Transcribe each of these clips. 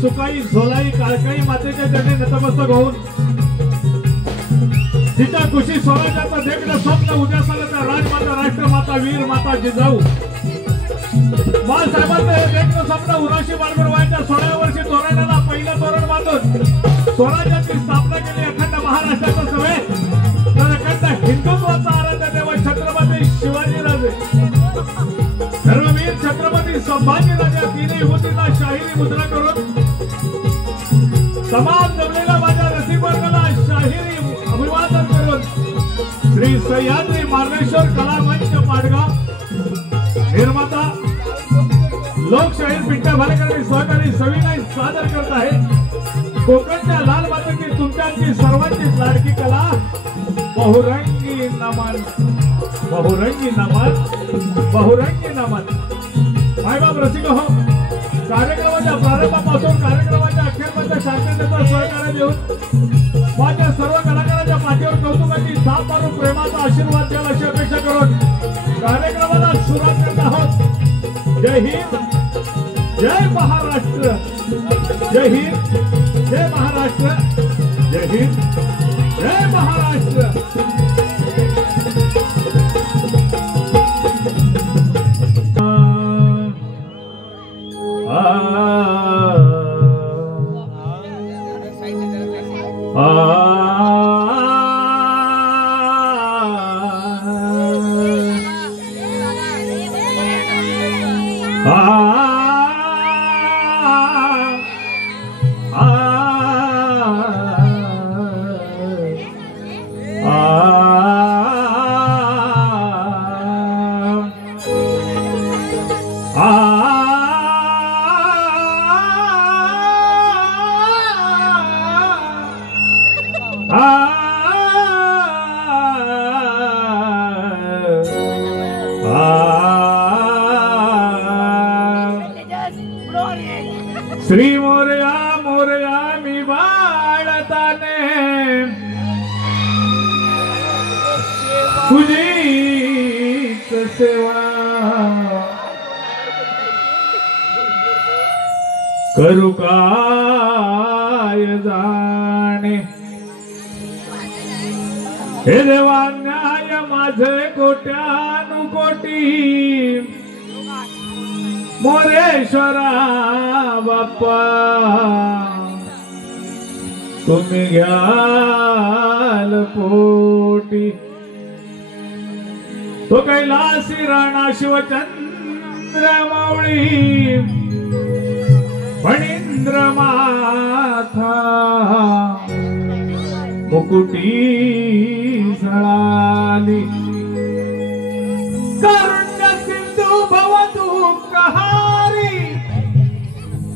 सुकाई झोलाई काळकाई मातेच्या चरणी नतमस्तक होऊन जिच्या खुशी स्वराज्याचं देखणं स्वप्न उद्या झालं त्या राजमाता राष्ट्रमाता वीर माता जिजाऊ बाळासाहेबांचं हे देखणं स्वप्न उराशी बाळगुरवांच्या 16व्या वर्षी तोरणाला पहिलं तोरण बांधून स्वराज्याची स्थापना केली अखंड महाराष्ट्राचा सवे तर अखंड हिंदुत्वाचा आराध्य देव छत्रपती शिवाजीराजे धर्मवीर छत्रपती संभाजीराजे तिन्ही युवतींना शाहिरी मुद्रा करून तमाम जमलेला माझ्या रसिकवर्गाला शाहिरी अभिवादन करून श्री सह्याद्री मार्लेश्वर कला मंच पाडगाव निर्माता लोकशाहीर पिंट्या भालेकर सहकारी सविनय सादर करत आहे कोकणच्या लाल मातेची तुमच्याची सर्वांची लाडकी कला बहुरंगी नमन बहुरंगी नमन बहुरंगी नमन मायबाप रसिक हो कार्यक्रमाच्या प्रारंभापासून कार्यक्रमाच्या अखेरपर्यंत शांततेचा सहकार्य देऊन माझ्या सर्व कलाकारांच्या पाठीवर कौतुकाची थाप मारून प्रेमाचा आशीर्वाद द्याल अशी अपेक्षा करून कार्यक्रमाला सुरुवात करत आहोत। जय हिंद जय महाराष्ट्र जय हिंद जय महाराष्ट्र जय हिंद जय महाराष्ट्र। श्री मोरया मोरया मी बाळताने तुझीच सेवा करू काय जाणे हे देवा न्याय माझे कोट्यानुकोटी मोरेश्वरा बाप्पा तुम्ही घ्याल पोटी तो कैलासी राणा शिवचंद्र मावळी फणींद्र माथा मुकुटी सळाली कारुण्य सिंधू भवतु कहारी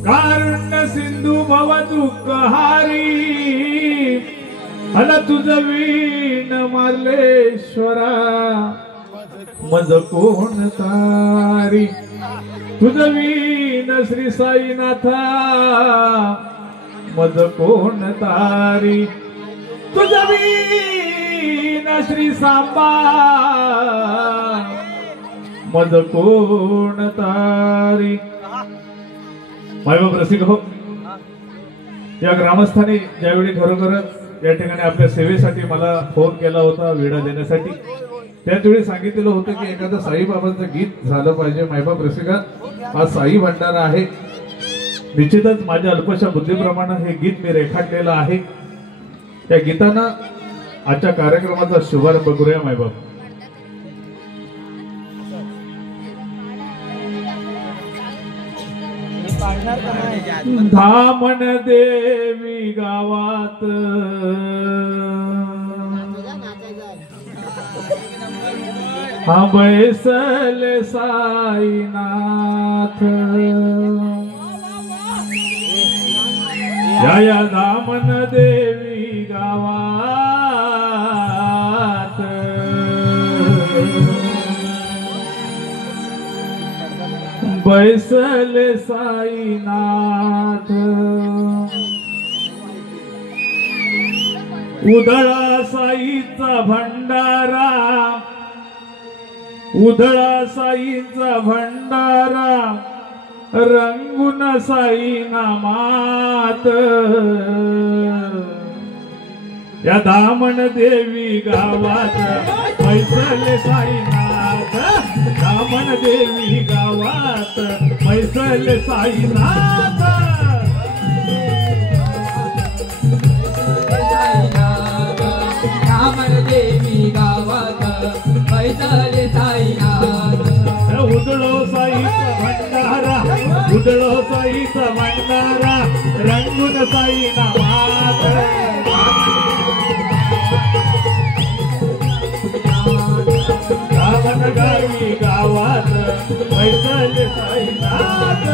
कारुण्य सिंधू भवतु कहारी अन तुझ वीण मार्लेश्वरा मज कोण तारी तुझ वीण श्री साईनाथा मज कोण तारी तुझ वीण श्री सांबा मज कोण तारी। मायबाप रसिक हो या ग्रामस्थांनी ज्यावेळी खरोखरच या ठिकाणी आपल्या सेवेसाठी मला फोन केला होता विडा देण्यासाठी त्यावेळी सांगितलेलं होतं की एखादं साईबाबांचं गीत झालं पाहिजे। मायबाप रसिका आज साई भंडारा आहे निश्चितच माझ्या अल्पशा बुद्धीप्रमाणे हे गीत मी रेखाटलेलं आहे त्या गीतानं आजच्या कार्यक्रमाचा शुभारंभ करूया। मायबाप धामण देवी गावात हा बैसल साईनाथ या धामण देवी गावात बैसल साईनाथ उधळा साईचा भंडारा उधळा साईचा भंडारा रंगून साई नामात या दामण देवी गावात पैसले साईनाथ दामण देवी गावात पैसले साईनाथ दामण देवी गावात पैसले साईनाथ उदळो साईचा भंडारा उदळो साईचा भंडारा रंगून साई नामात दामण गावी गावात पैसले साईनाथ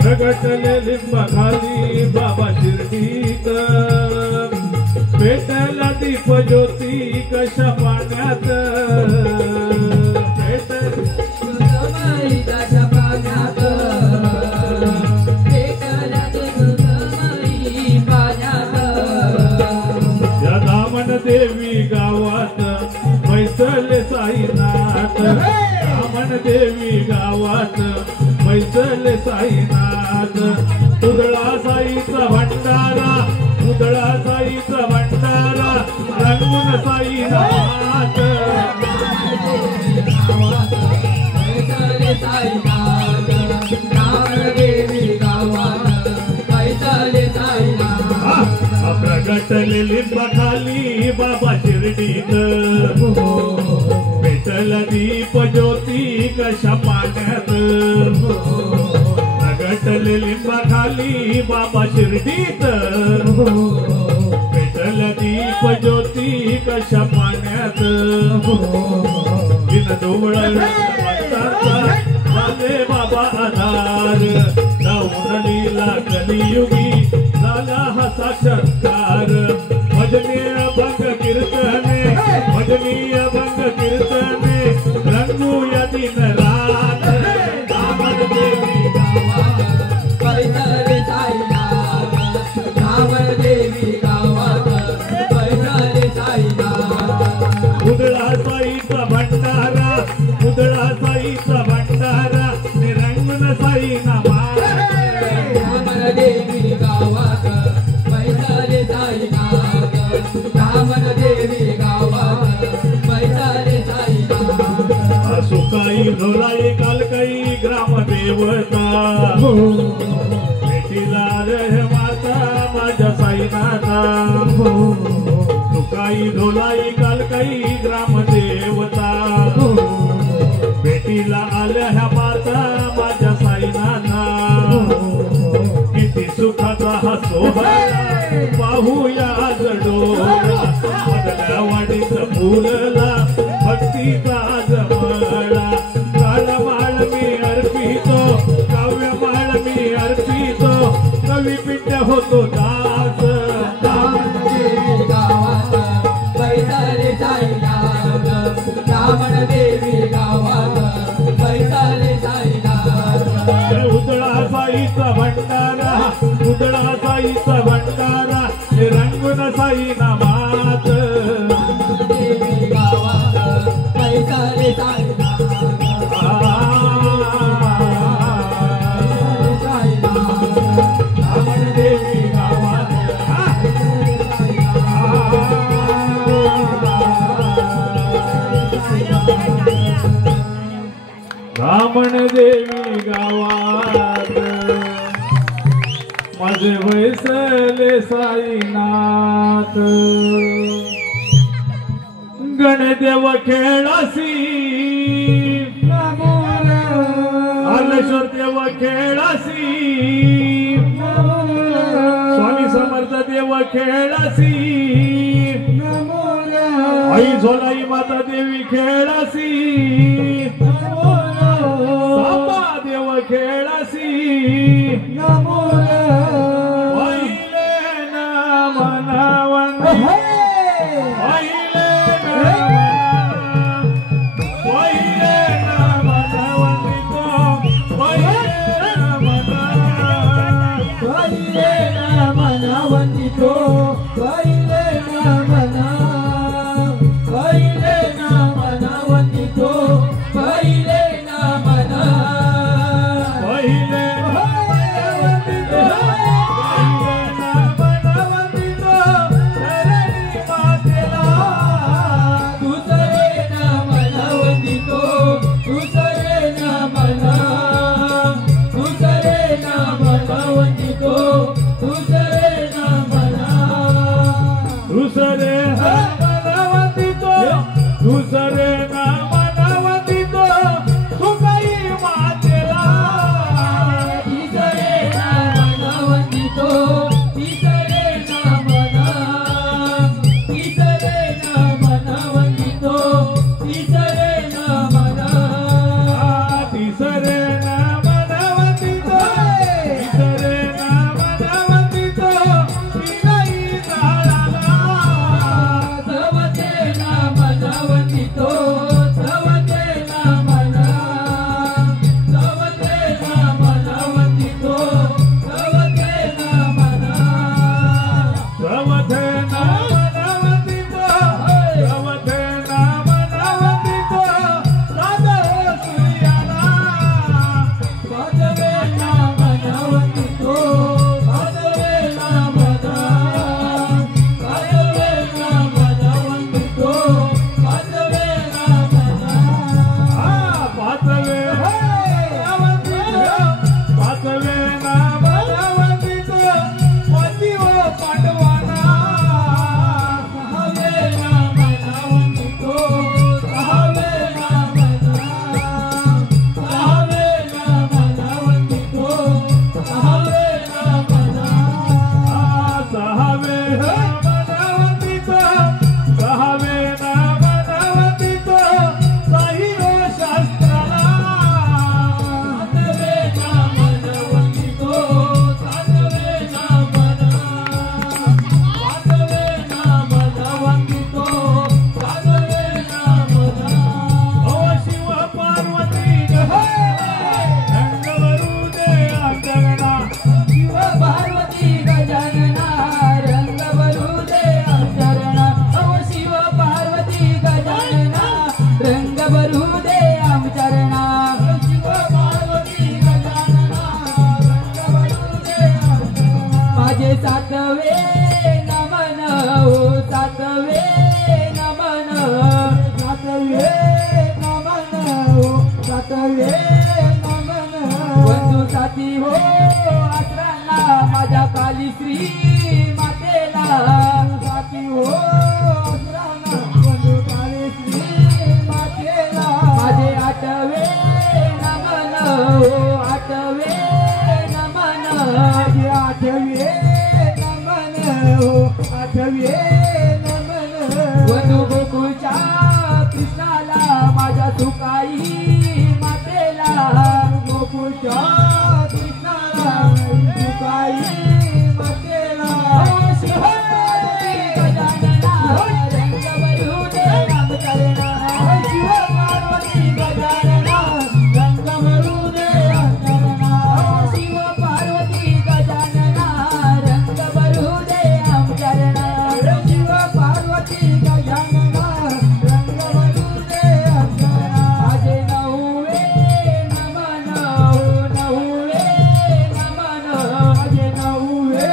प्रगटले लिंबाखाली बाबा शिर्डीत पेटला दीप ज्योती कशा पाण्यात या दामण देवी गावात पैसले साईनाथ दामण देवी गावात पैसले साईनाथ उदळा साईचा भंडारा उदळा साईचा भंडारा रंगून साईनाथ पैसले साईनाथ दामण देवी गावात पैसले साईनाथ प्रगटले लिंबाखाली बाबा शिर्डीत पेटला दीप ज्योती कशा पाण्यात प्रगटले लिंबाखाली बाबा शिर्डीत पेटला दीप ज्योती कशा पाण्यात बिन डोबळ झाले बाबा आधार जाऊन लीला कलियुगी झाला हा साक्षात्कार भजनीय भंग कीर्तने भजनीय भंग कीर्तने रंगूया दिन रात दामण देवी गावात पैसले साईनाथ दामण देवी गावात पैसले साईनाथ उदळा साईचा भंडारा उदळा साईचा भंडारा रंगून साई नामात दामण देवी गावात पैसले साईनाथ दामण देवी गावात पैसले साईनाथ सुकाई ढोलाई कालकाई ग्रामदेवता भेटीला रे माता माझ्या साईनाथा सुकाई ढोलाई कालकाई ग्रामदेवता भेटीला आल्या ह्या माता माझ्या साईनाथा किती सुखाचा हा सोहळा पाहूया आज डोळा मधल्या वाडीत फुलला भक्तीचा जमळा काळमाळ मी अर्पितो काव्यमाळ मी अर्पितो कवी पिंड होतो दास दामण देवी गावात पैसले साईनाथ दामण देवी गावात पैसले साईनाथ उदळा साईचा भंडारा उदळा साईचा भंडारा रंगून साई नामात देवी गावात पैसले साईनाथ दामण देवी गावात दामण देवी गावात माझे वैसले साईनाथ गणदेव खेळासी आलेश्वर देव खेळासी स्वामी समर्थ देव खेळासी आई झोलाई माता देवी खेळासी साबा देव स्वाती हो आसरांना माझ्या काली श्री मातेला स्वाती हो आसरांना वंदू काली श्री मातेला माझे आठवे नमन हो आठवे नमन माझे आठवे नमन हो आठवे नमन वंदू गोकुळच्या कृष्णाला माझ्या सुकाई मातेला गोकुळच्या कृष्णाला सुकाई मातेला गजानना रंग भरून राम करणा शिव पार्वती गजानना रंग भरून राम करणा शिव पार्वती गजानना रंग भरून राम करणा शिव पार्वती गजानना रंग भरून राम करणा माझे नववे नमन हो नववे नमन माझे नववे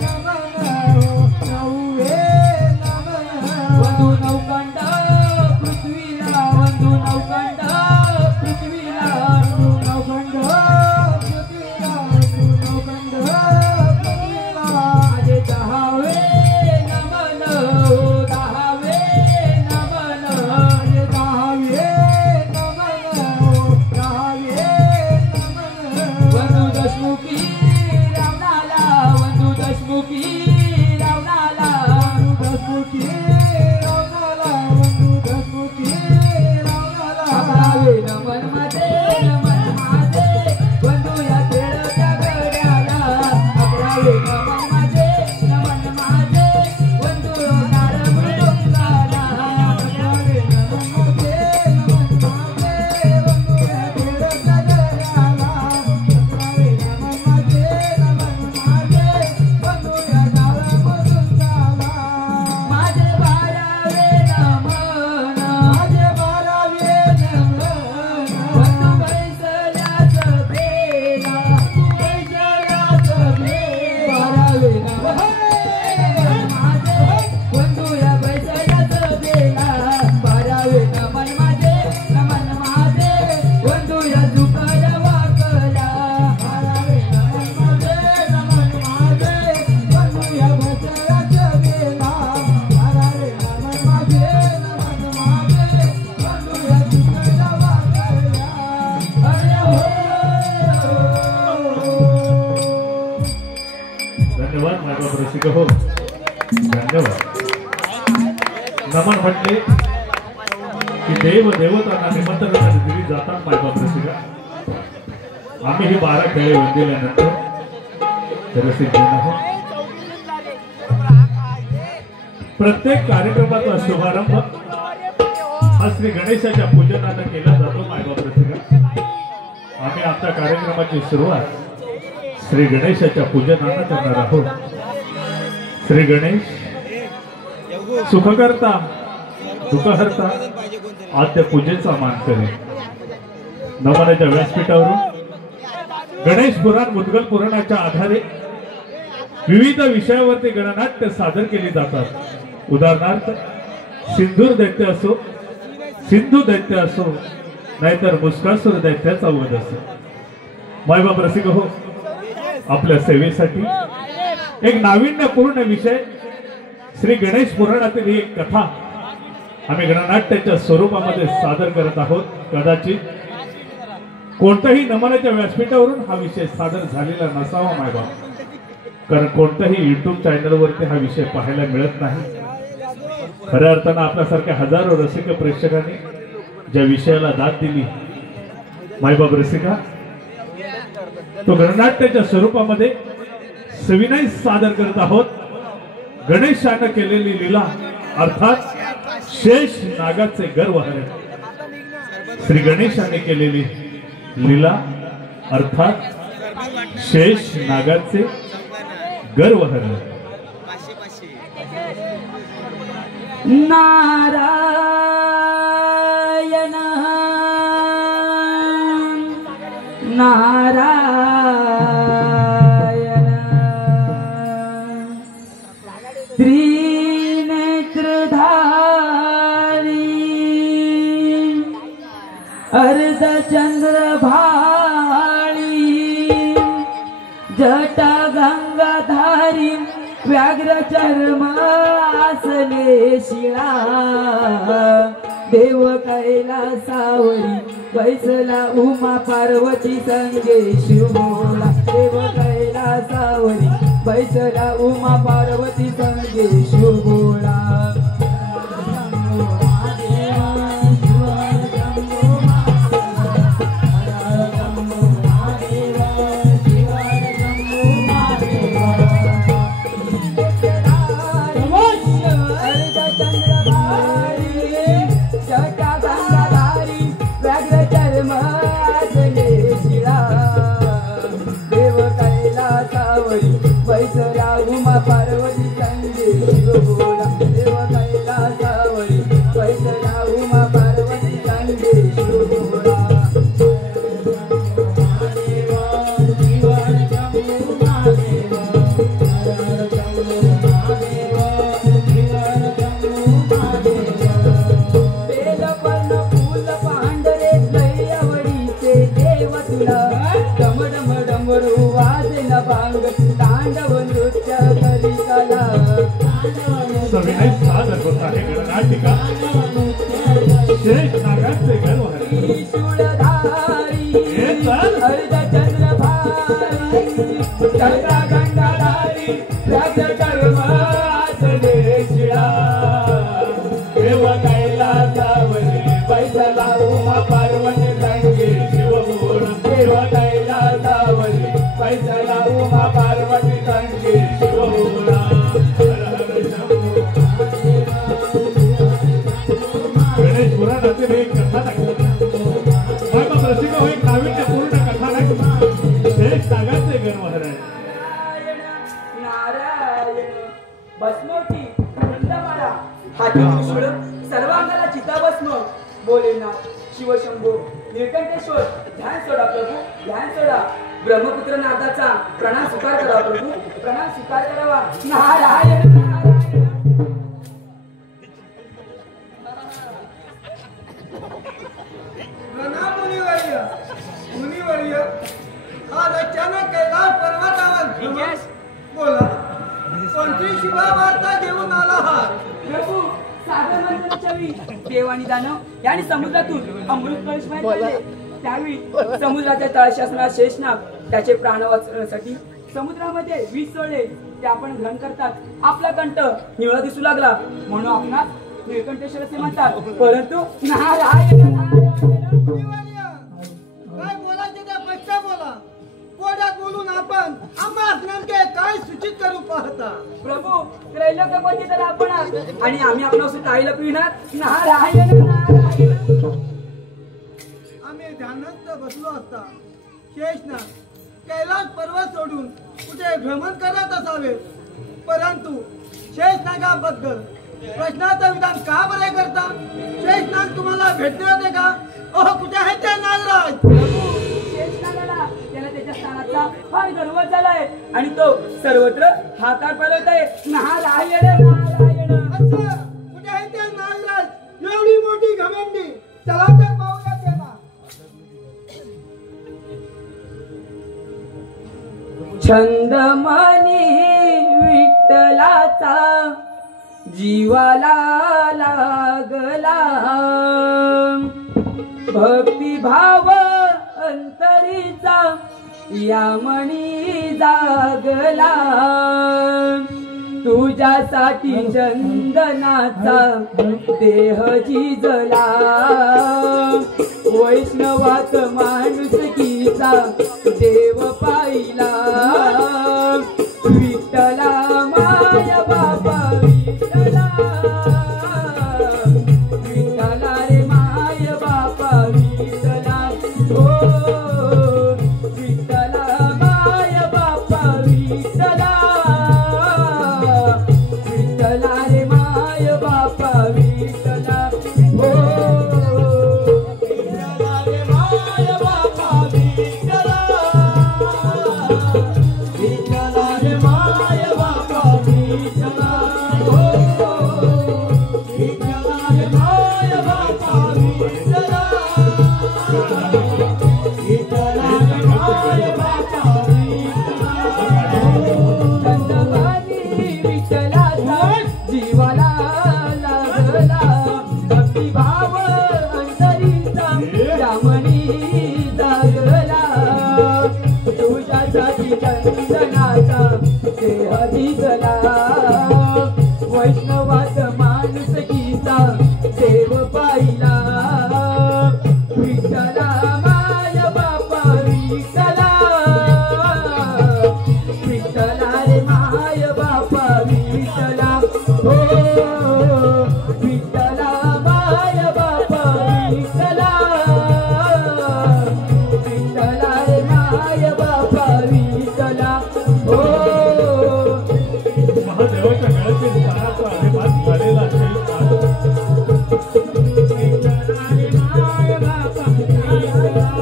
नमन हो नववे नमन वंदू नौकंड पृथ्वीला वंदू नौकंड पृथ्वीला वंदू नौकंड पृथ्वीला वंदू नौकंड पृथ्वीला माझे दहावे नमन हो दहावे नमन माझे दहावे नमन हो दहावे नमन वंदू दशमुखी रावणाला वंदू दशमुखी रावणाला वंदू दशमुखी रावणाला वंदू दशमुखी रावणाला अकरावे नमन माझे वंदू या खेळत्या गड्याला अकरावे नमन माझे वंदू नार मृदुंगाला अकरावे नमन माझे वंदू या खेळत्या गड्याला अकरावे नमन माझे वंदू या नार मृदुंगाला माझे बारावे नमन माझे बारावे नमन वंदू बैसल्याच बेला बैसल्याच बेला बारावे नमन माझे वंदू या बैसल्याच बेला बारावे नमन माझे वंदू या झुकल वाकला बारावे नमन माझे वंदू या बैसल्याच बेला बारावे नमन माझे वंदू या झुकल वाकला अरे हो धन्यवाद मायबाप रसिक हो धन्यवाद नमन म्हटले की देव देवतांना निमंत्रण दिली जातात मायबाप रसिका आम्ही ही 12 खेळे वंदिल्यानंतर रसिक जन आहोत प्रत्येक कार्यक्रमाचा शुभारंभ हा श्री गणेशाच्या पूजनाने केला जातो मायबाप रसिका आम्ही आपल्या कार्यक्रमाची सुरुवात श्री गणेशाच्या पूजनाने करणार आहोत श्री गणेश सुखकर्ता दुःखहर्ता आद्य पूजेचा मान करे नवनाच्या व्यासपीठावरून गणेश पुराण मुद्गल पुराणाच्या आधारे विविध विषयावरती गणनाट्य सादर केली जातात उदाहरणार्थ सिंधूर दैत्य असो सिंधू दैत्य असो नाहीतर मुस्कासुर दैत्याचा वध असो मायबाप रसिक हो आपल्या सेवेसाठी एक नाविन्यपूर्ण विषय श्री गणेश पुराणातील ही एक कथा आम्ही गणनाट्याच्या स्वरूपामध्ये सादर करत आहोत कदाचित कोणत्याही नमनाच्या व्यासपीठावरून हा विषय सादर झालेला नसावा मायबाप कारण कोणत्याही युट्यूब चॅनलवरती हा विषय पाहायला मिळत नाही खऱ्या अर्थानं आपल्यासारख्या हजारो रसिक प्रेक्षकांनी ज्या विषयाला दाद दिली मायबाप रसिका तो गणनाट्याच्या स्वरूपामध्ये सविनय सादर करत आहोत गणेशाने केलेली लीला अर्थात शेष नागाचे गर्वहरण श्री गणेशाने केलेली लीला अर्थात शेष नागाचे गर्वहरण नारायण नारायण त्रिनेत्रधारी अर्धचंद्र भाळी जटा गंगाधारी व्याघ्र चर्म आसले शिळा देव कैलासावरी बैसला उमा पार्वती संगे शिवभोळा देव कैलासावरी बैसला उमा पार्वती संगे शिवभोळा बैसला उमा पार्वती संगे शिवभोळा देव कैलासावरी बैसला उमा पार्वती संगे शिवभोळा बेलपर्ण फुल पांढरे लयवडीचे देव तुला डम डम डमरू वाजन भांग तांडव नृत्य करिताला सविनय सादर होत आहे गणनाटिका शेष नागाचे गर्व आहे त्रिशूलधारी अर्धचंद्रभारी जटा गंगाधारी व्याघ्र कर्म आसले शिळा देव कैलासावरी बैसला उमा पार्वती संगे शिवभोळा देव कैलासावरी बैसला उमा पार्वती संगे शिवभोळा गणेश पुराणातील एक कथानक रसिक होई काव्याच्या पूर्ण कथानक शेष नागाचे गर्व आहे नारायण भस्मोटी वृंदामाला हाती त्रिशूळ सर्वांगाला चिताभस्म भोलेनाथ शिवशंभो नीलकंठेश्वर ध्यान सोडा प्रभू ध्यान सोडा ब्रह्मपुत्र नाथाचा प्रणाम स्वीकार करा प्रभू प्रणाम स्वीकार करावा नारायण नारायण प्रणाम मुनिवर्य मुनिवर्य आज अचानक कैलास पर्वतावर बोला कोणती शुभ वार्ता घेऊन आला आहात प्रभू सागर मंथनाच्या वेळी देव आणि दानव यांनी समुद्रातून अमृत कलश पडले त्यावेळी समुद्राच्या तळाशी असणारा शेषनाग त्याचे प्राण वाचवण्यासाठी समुद्रामध्ये विष सोडले ते आपण ग्रहण करतात आपला कंठ निळा दिसू लागला म्हणून आपणास नीलकंठेश्वर असे म्हणतात परंतु नारायण मुनिवर्य काय बोलायचे ते स्पष्ट बोला कोड्यात बोलून आपण आम्हाला नेमके काय सूचित करू पाहता प्रभू त्रैलोक्यपती तर आपण आहात आणि आम्ही आपणास काही लपविणार नारायण नारायण आम्ही ध्यानस्थ बसलो असता शेषनाग कैलास पर्वत सोडून कुठे भ्रमण करत असावे परंतु शेषनागाबद्दल प्रश्नाचं विधान का बरे करता शेषनाग तुम्हाला भेटले होते का ओह कुठे आहे ते नागराज प्रभू शेषनागाला त्याला त्याच्या स्थानाचा फार गर्व झालाय आणि तो सर्वत्र हाकार पळवत आहे नारायण नारायण असं कुठे आहे ते नागराज एवढी मोठी घमंडी चला तर पाहूया त्याला छंदमनी विठ्ठलाचा जीवाला लागला भक्तिभाव अंतरीचा यामणी जागला तुझ्यासाठी चंदनाचा देह झिजला वैष्णवात माणुसकीचा देव पाहिला विठ्ठला माय बाबा विठ्ठला विठ्ठला रे माय बाबा विठ्ठला हो विठ्ठला माय बाबा विठ्ठला विठ्ठला रे माय बाबा विठ्ठला हो विठ्ठला रे माय बाबा विठ्ठला विठ्ठला रे माय बाबा विठ्ठला हो विठ्ठला रे माय बाबा विठ्ठला मनी जागला तुझ्यासाठी चंदनाचा देह दिसला वैष्णवात माणुसकीचा देव पाहिला विठ्ठला माय बापा विठ्ठला विठ्ठला रे माय बापा विठ्ठला हो विठ्ठला माय बापा विठ्ठला विठ्ठला रे माय बापा विठ्ठला हो महादेवाच्या गळ्यातील स्थानाचा अभिमान झालेला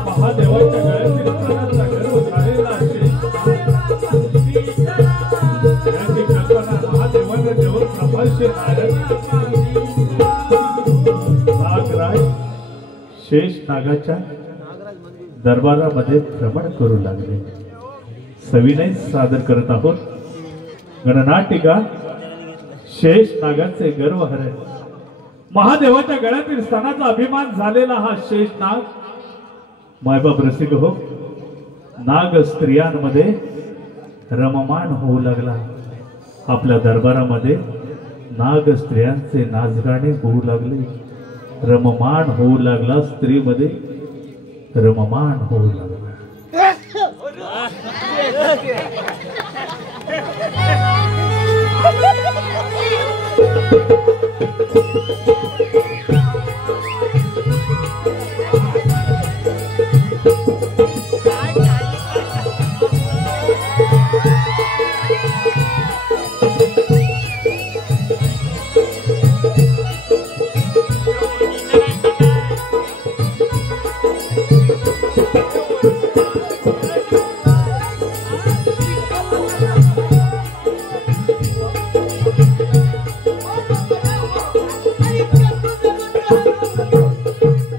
महादेवाच्या गळ्यातील स्थानाचा गर्व झालेला याची कल्पना महादेवाने देऊन प्रभाषे नागराज शेष नागाच्या दरबारामध्ये भ्रमण करू लागले. सविनय सादर करत आहोत गणनाटिका शेष नागाचे गर्वहरण. महादेवाच्या गळ्यातील स्थानाचा अभिमान झालेला हा शेष नाग मायबाप रसिक हो नाग स्त्रियांमध्ये रममान होऊ लागला. आपल्या दरबारामध्ये नाग स्त्रियांचे नाचगाणे होऊ लागले. रममान होऊ लागला स्त्रीमध्ये रममान होऊ लागला.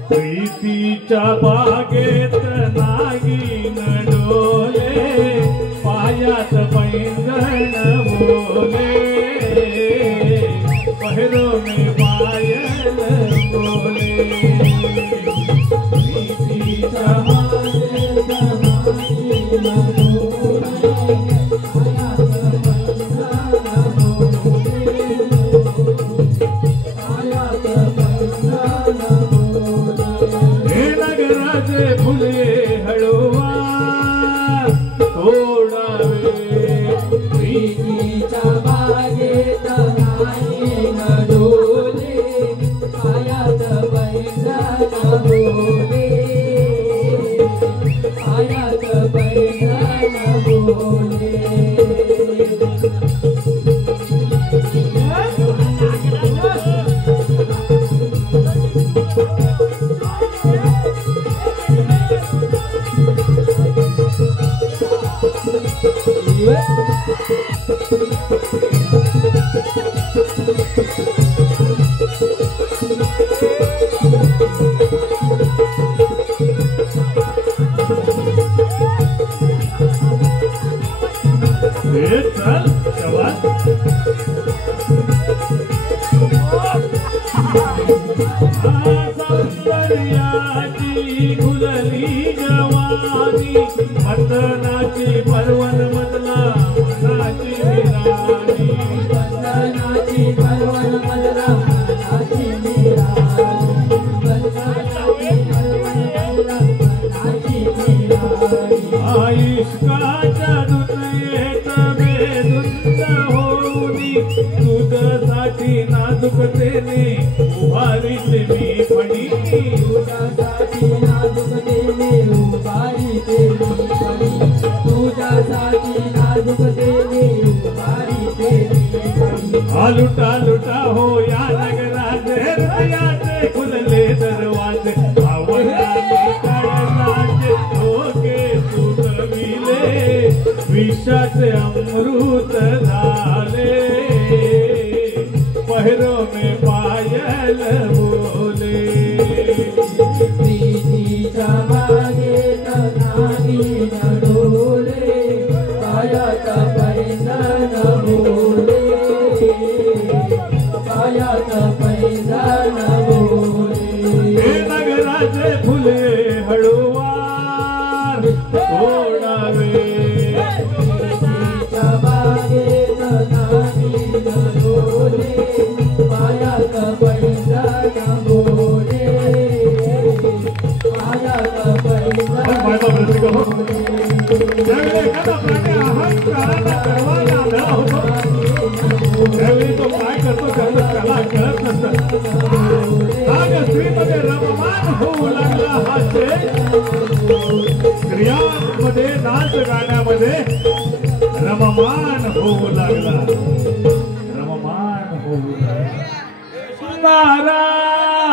प्रीतीच्या बागेत नागिन डोले पायात पैंजण बोले पहरो में पायल बोले प्रीतीच्या बागेत नागिन डोले पायात पैंजण बोले पायात पैंजण नगराचे फुले हळवा तोडावे प्रीतीच्या बागेत नागिन डोले पायात पैंजण बोले पायात पैंजण बोले चल शाबाश सौंदर्याची खुलली जवानी मदनाची परवन मधला मनाची राणी मदनाची परवन मधला मनाची राणी मदनाची परवन मधला मनाची राणी आयुष्काच्या दुनियेत बेधुंद होऊनी तुझ्यासाठी नाजुकतेने उभारीते मी फणी तुझ्यासाठी नाजुकतेने उभारीते मी फणी तुझ्यासाठी नाजुकतेने उभारीते मी फणी लुटा लुटा हो या नगराचे हृदयाचे खुलले दरवाजे आवडला काढलाचे धोके सुटविले विषाचे अमृत झाले पहरो में पायल बोले प्रीतीच्या बागेत नागिन डोले पायात पैंजण बोले पायात पैंजण बोले नगराचे फुले हळूवार सोडावे ज्यावेळी एखादा प्राणी अहंकाराला गर्वाला आंधळा होतो त्यावेळी तो काय करतो त्याचं त्याला कळत नसतं. आज स्त्रीमध्ये रममान होऊ लागला हा शेष. स्त्रियांमध्ये नाच गाण्यामध्ये रममान होऊ लागला. रममान होऊ लागला. नारायण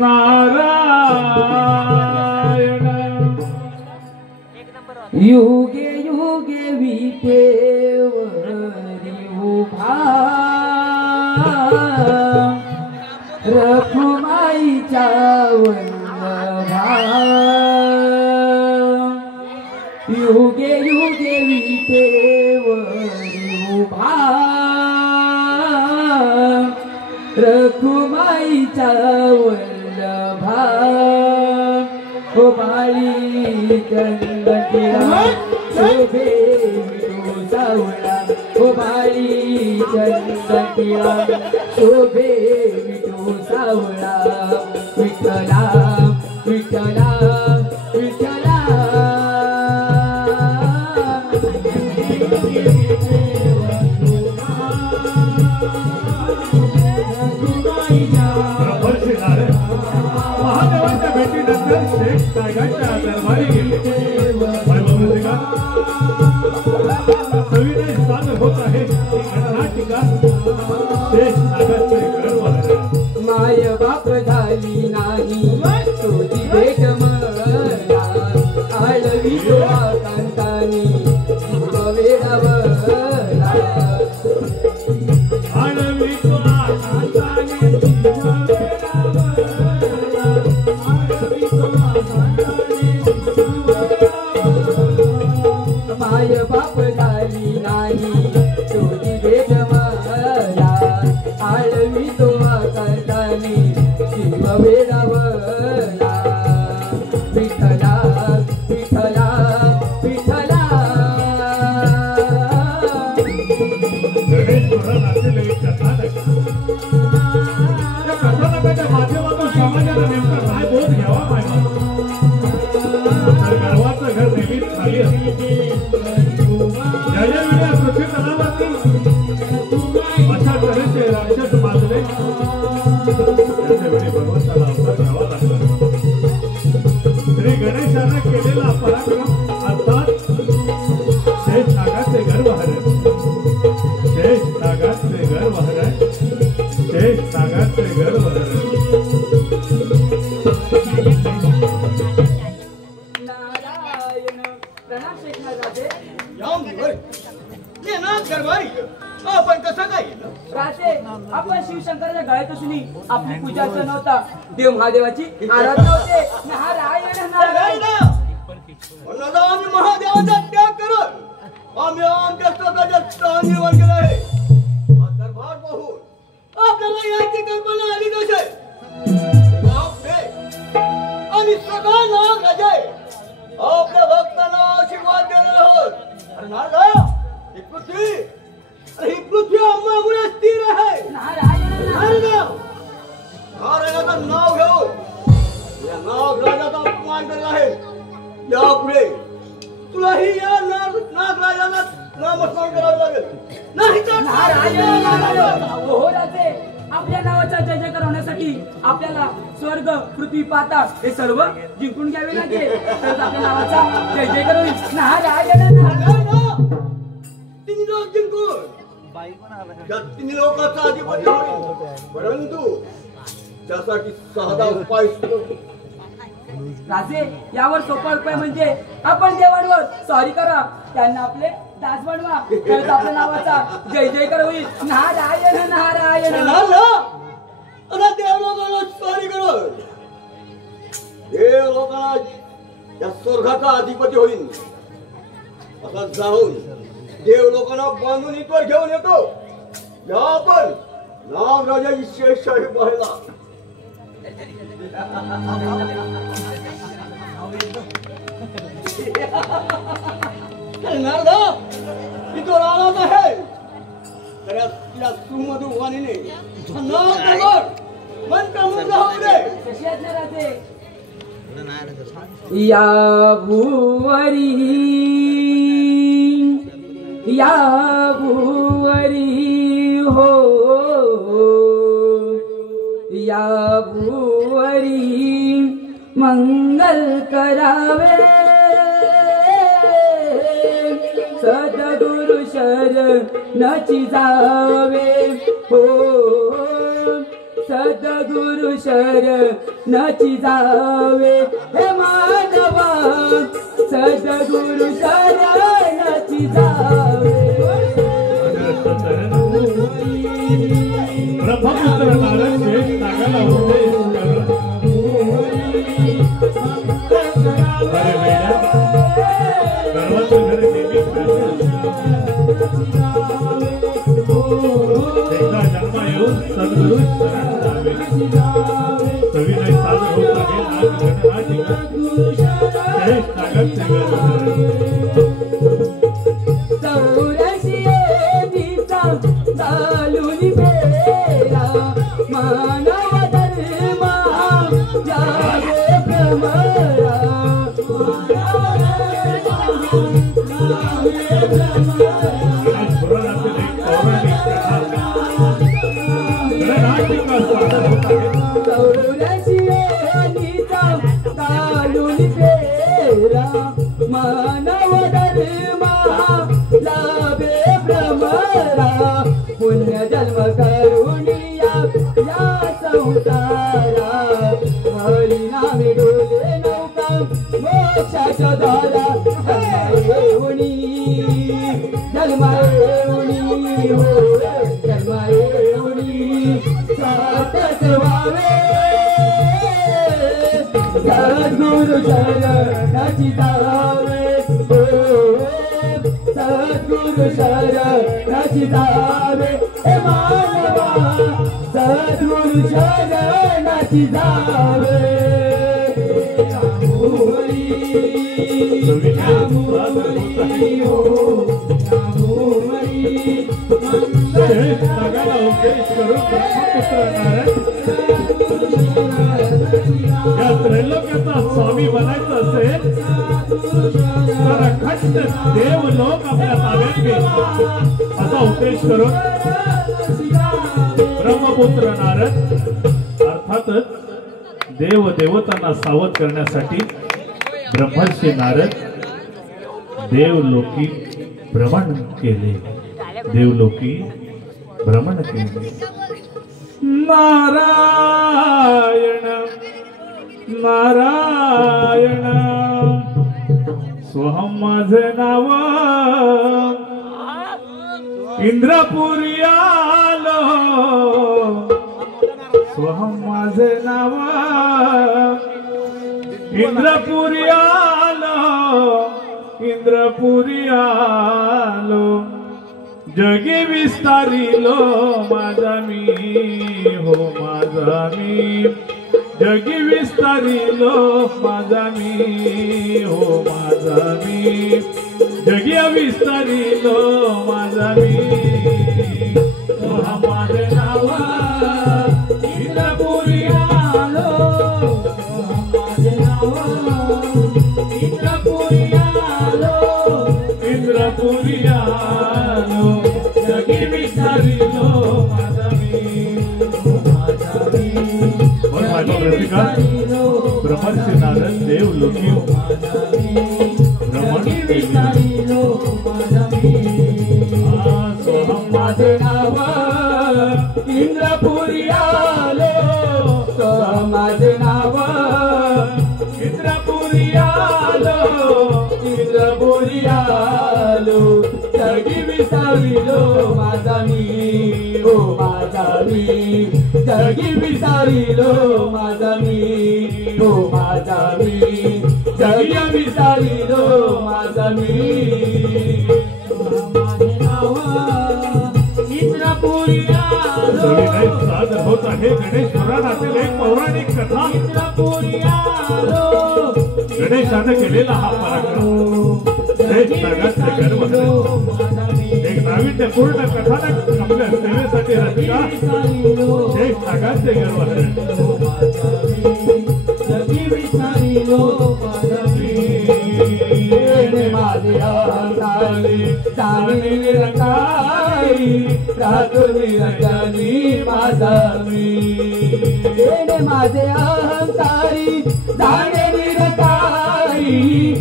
नारायण युगे युगे विटेवरी उभा रखुमाईच्या वल्लभा युगे युगे विटेवरी उभा रखुमाईच्या वल्लभा ओ बाळी चंदटिळा शोभे विठू सावळा ओ बाळी चंदटिळा शोभे विठू सावळा विठ्ठला विठ्ठला विठ्ठला महादेवांच्या भेटीनंतर शेख नागाच्या दरबारी गेले. सविनय सादर होत आहे नाटिका शेख नागाचे गर्व. माय बाप झाली नाही तुझी भेट मला आळवी तो कांतानी वेडावला आळवी तो कांतानी माय बाप झाली नाही तुझी भेट मला आळवी तो कांतानी शिव वेडावला विठ्ठला विठ्ठला विठ्ठला. गणेश पुराण असलेले एक कथानक. त्या कथानकाच्या माध्यमातून समाजाला नेमका काय बोध घ्यावा माहिती. तर गर्वाचं घर नेहमीच खाली असतं. ज्यावेळी या पृथ्वी तलावातील अशा तऱ्हेचे राक्षस माजले त्यावेळी भगवंताला अवतार घ्यावा लागला. श्री गणेशाने केलेला पराक्रम अर्थात शेष नागाचे गर्व हरण. शेष नागाचे गर्व हरण. शेष नागाचे गर्व हरण. नारायण प्रणाम शेखनाथ राजे. आपण कसं काय राजे आपण शिवशंकराच्या गळ्यात असूनही आपली पूजा करत नव्हता. देव महादेवाची आराधना होते. नारायण नारायण आम्ही महादेवाचा त्याग करत आम्ही आमच्या स्वतःच्या स्थान निर्माण केलं आहे. हा दरबार पाहून आपल्याला याची कल्पना आली कसे आम्ही सगळा नाग राजे आपल्या भक्तांना आशीर्वाद देणार आहोत. ही पृथ्वी आम्हामुळे स्थिर आहे. नारायणाचं नाव घेऊन या नागराजाचा अपमान करत आहे. यापुढे तुलाही या नागराजाला नामस्मरण करावे लागेल. नाही तर हो राजे आपल्या नावाचा जय जयकार होण्यासाठी आपल्याला स्वर्ग पृथ्वी पाताळ हे सर्व जिंकून घ्यावे लागेल. तर आपल्या नावाचा जय जयकार होईल. नारायण तिन्ही लोक जिंकून त्या तिन्ही लोकांचा अधिपती होईल. परंतु त्यासाठी साधा उपाय राजे यावर सोपा उपाय म्हणजे आपण देवांवर सॉरी करा त्यांना आपले दास बनवा. तरच आपल्या नावाचा जय जयकार होईल. नारायण नारायण देव लोकांना सॉरी करो. देव लोकांना त्या स्वर्गाचा अधिपती होईल. आता जाऊन देव लोकांना बांधून इथवर घेऊन येतो. या आपण नागराजा शेषशाही पाहिला. नारदा मी तो राहणार आहे तर या सुमधू वाणीने मन कमून जाऊ दे. कशी आज्ञा राहते. या भुवरी हो या भुवरी मंगल करावे सद्गुरु शरणची जावे हो सद्गुरु शरणची जावे हे मानवा सद्गुरु शरणची जावे. ब्रह्मपुत्र नारद शेष नागाला उपदेश एकदा जन्म येऊन सद्गुरु शरण जावे. सविनय सादर होत आहे शेष नागत चालून बेरा मानव धर्मा जावे भ्रमरा चालून बेरा मानव धर्मा जावे भ्रमरा पुण्य जन्म करुणिया या संसारा हरिनामी डोले नौका मोक्षाच्या द्वारा जन्माएवणी हो जन्माएवणी सार्थक व्हावे सद्गुरु शरणची जावे हो सद्गुरु शरणची जावे हे मानवा सद्गुरु शरणची जावे. नागाला उपदेश करून ब्रह्मपुत्र नारद या त्रैलोक्याचा स्वामी बनायचं असेल तर अखंड देवलोक आपल्या ताब्यात घे असा उपदेश करून ब्रह्मपुत्र नारद अर्थातच देव देवतांना सावध करण्यासाठी ब्रह्मर्षी नारद देवलोकी भ्रमण केले. देवलोकी भ्रमण केले. नारायण नारायण सोहम माझे नाव इंद्रपुरी आलो सोहम माझे नाव इंद्रपुरी आलो इंद्रपुरी आलो जगी विस्तारिलो माझा मी हो माझा मी जगी विस्तारिलो माझा मी हो माझा मी जगी विस्तारिलो माझा मी माझे नाव इंद्रपुरी आलो माझे नाव इंद्रपुरी आलो इंद्रपुरी आलो जगी विस्तारिलो माझा मी ब्रह्मर्षी नारद देवलोकी भ्रमण केले. सोहम माझे नाव इंद्रपुरी आलो सोहम माझे नाव इंद्रपुरी आलो इंद्रपुरी आलो जगी विसारिलो माझा मी हो माझा मी जगी विसारिलो माझा मी हो माझा मी जगी विसारिलो माझा मी इंद्रपुरी आलो. सादर होत आहे गणेश पुराणातील एक पौराणिक कथा. गणेशाने केलेला हा पराक्रम शेष नागाचे गर्व एक नाविन्यपूर्ण कथानक आपल्या सेवेसाठी रचिका शेष नागाचे गर्व माझे अहंकारी जाणे निरंकारी राहतो निरंजनी माझा मी माझे अहंकारी जाणे निरंकारी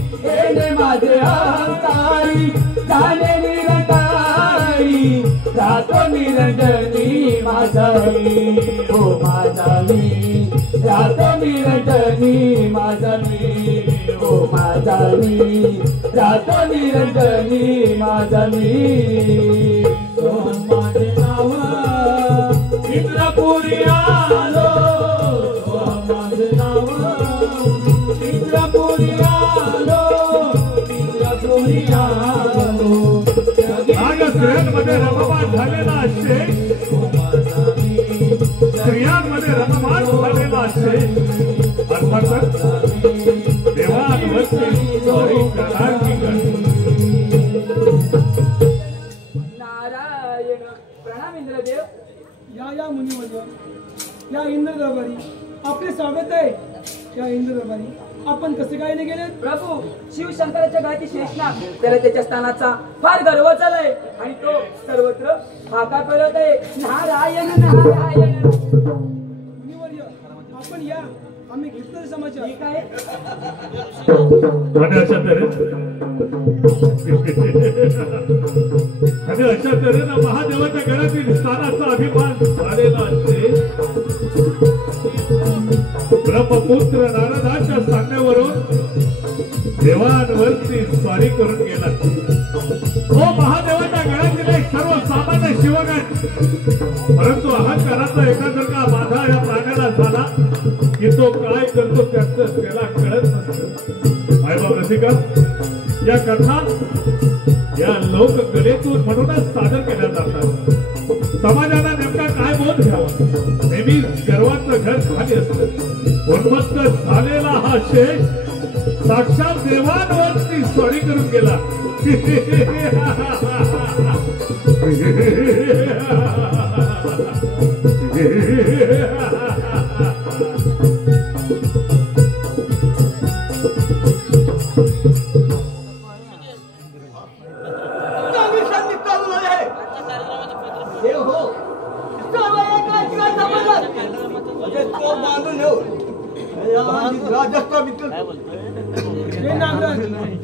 माझे अहंकारी जाणे निरंकारी राहतो निरंजनी माझा हो माझा मी राहतो निरंजनी माझा मी हो माझा मी राहतो निरंजनी माझा मी माझे नाव इंद्रपुरी आलो माझे नाव इंद्रपुरी आलो इंद्रपुरी आलो स्त्रियांमध्ये रममान झालेला शेष स्त्रियांमध्ये रममान झालेला शेष अर्थातच देवांवरती नारायण प्रणाम इंद्रदेव या मुनीमध्ये या इंद्र दरबारी आपले स्वागत आहे या इंद्र दरबारी आपण कसे काय नाही गेले प्रभू शिवशंकराच्या गायती शेषनाग त्याला त्याच्या स्थानाचा फार गर्व झालाय आणि तो सर्वत्र हाका करत आहे नारायण नारायण मुनीवर्य आपण या आम्ही घेतलं समाचार ठीक आहे आणि अशा तऱ्हेनं महादेवाच्या घरातील स्थानाचा अभिमान झालेला असते ब्रह्मपुत्र नारदाच्या सांगण्यावरून देवांवरती स्वारी करून गेला तो महादेवाच्या घरातील एक सर्वसामान्य शिवगण परंतु अहंकाराचा एकासारखा बाधा या प्राण्याला झाला की तो काय करतो त्याचं त्याला कळत नसतं मायबाप रसिका या कथा या लोककलेतून म्हणूनच सादर केल्या जातात समाजाला नेमका काय बोध घ्यावा नेहमी गर्वाचं घर खाली असतं उन्मत्त झालेला हा शेष साक्षात देवांवरती स्वारी करून गेला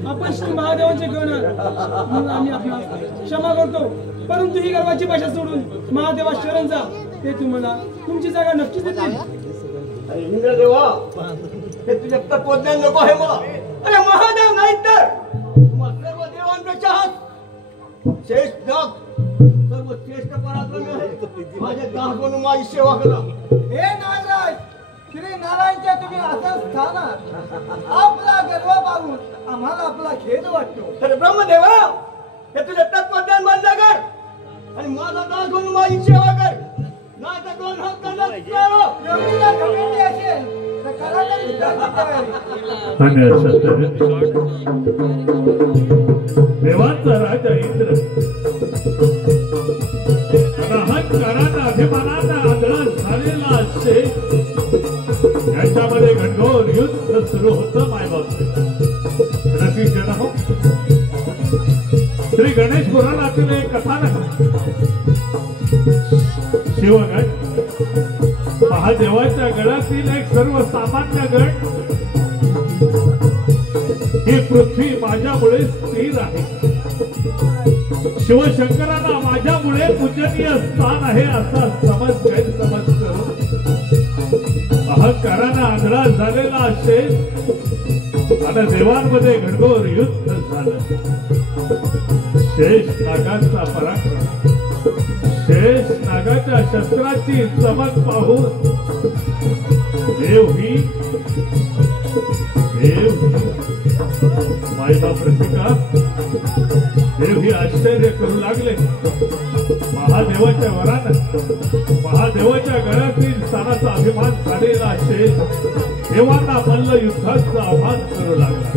आपण श्री महादेवांचे गण म्हणून आम्ही आपला क्षमा करतो परंतु ही गर्वाची भाषा सोडून महादेवा शरण जा ते तुम्हाला तुमची जागा नक्कीच देतील इंद्रदेवा हे तुझे तत्वज्ञान नको आहे मला अरे महादेव नाही तर सर्व देवांपेक्षा शेष नाग सर्व श्रेष्ठ पराक्रमी आहे माझे दास म्हणून माझी सेवा करा हे नागराज श्री नारायणच्या तुम्ही असं स्थानात आपला गर्व पाहून आम्हाला आपला खेद वाटतो तर ब्रह्मदेवा हे तुझे तत्वज्ञान मान्य कर आणि माझा दास म्हणून माझी सेवा कर नाही तर दोन हात करणार योगीला खमेंडी असेल तर करा तरी देवांचा राजा इंद्र अहंकाराचा अभिमानाचा आंधळा झालेला असते याच्यामध्ये घनघोर युद्ध सुरू होतं मायबाप रसिकजन हो श्री गणेश पुराणातील एक कथानक शिवगण महादेवाच्या गडातील एक सर्वसामान्य गण ही पृथ्वी माझ्यामुळे स्थिर आहे शिवशंकरांना माझ्यामुळे पूजनीय स्थान आहे असा समज गैरसमज करून अहंकाराने आंधळा झालेला असेल आणि देवांमध्ये घनघोर युद्ध झालं शेष नागांचा पराक्रम शेष नागाच्या शस्त्राची चमक पाहून देव ही मायबाप रसिका देव ही आश्चर्य करू लागले महादेवाच्या वरानं महादेवाच्या घरातील स्थानाचा अभिमान झालेला शेष देवांना मल्ल युद्धाचं आव्हान करू लागला.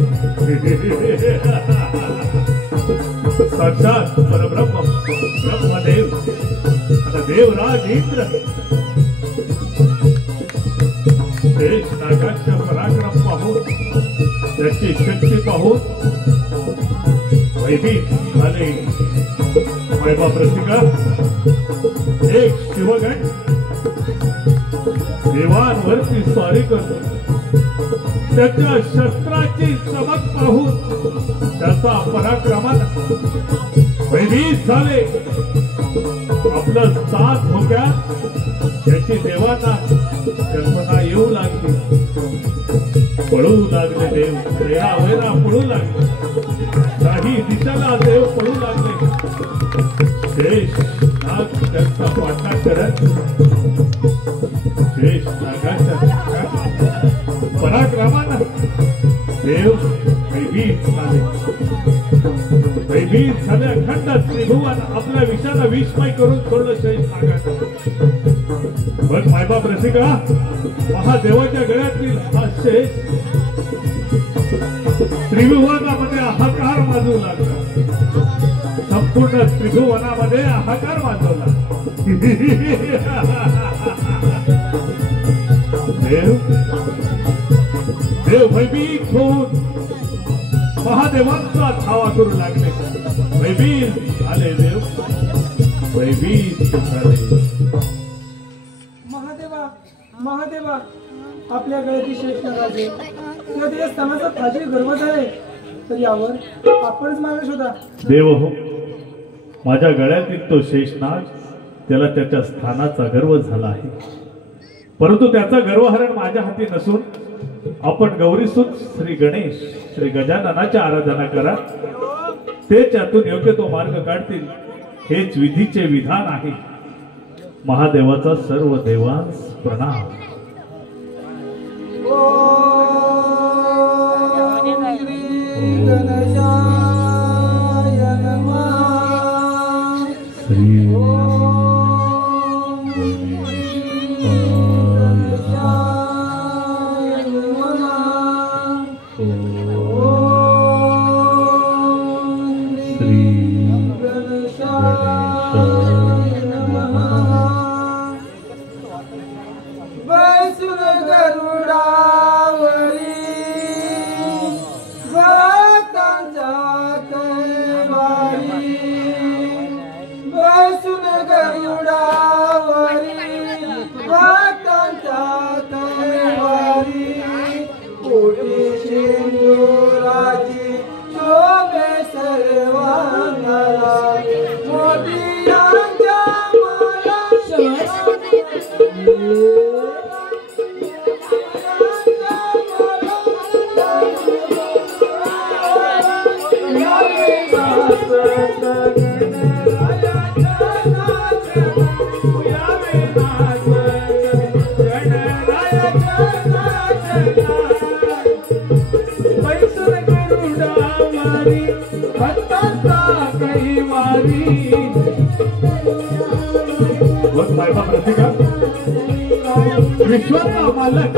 साक्षात परब्रह्म ब्रह्मदेव आता देवराज इंद्र शेष नागाचं पराक्रम पाहून त्याची शक्ती पाहून भयभीत झाले. बाप रसिका, एक शिवगण देवांवरती स्वारी करतो. त्याच्या शस्त्राची चमक पाहून त्याचा पराक्रमानं भयभीत झाले. आपलं साथ धोक्यात त्याची देवांना कल्पना येऊ लागली. पळू लागले देव, वेळा पळू लागले. काही दिशेला देव पळू लागले. शेष नाग त्यांचा पाठलाग करत शेष नागाच्या पराक्रमानं देव भयभीत झाले. भयभीत झाले. अखंड त्रिभुवन आपल्या विषाला विषमय करून सोडलं शेष नागाचं. पण मायबाप रसिका, महादेवाच्या गळ्यातील हा शेष त्रिभुवनामध्ये हाहाकार वाजवू लागला. संपूर्ण त्रिभुवनामध्ये हाहाकार वाजवला. देव भयभीत होऊन महादेवांचा धावा करू लागले. भयभीत झाले देव, भयभीत झाले. महादेवा, आपल्या गळ्यातील शेष नागाचे किंवा त्याच्या स्थानाचा फाजी गर्व झाले तर यावर आपणच मार्ग शोधा. देव हो, माझ्या गळ्यातील तो शेषनाग, त्याला त्याच्या स्थानाचा गर्व झाला आहे. परंतु त्याचा गर्वहरण माझ्या हाती नसून आपण गौरीसूत श्री गणेश श्री गजाननाची आराधना करा. ते त्यातून योग्य तो मार्ग काढतील. हेच विधीचे विधान आहे. महादेवाचा सर्व देवांस प्रणाम. विश्वाचा मालक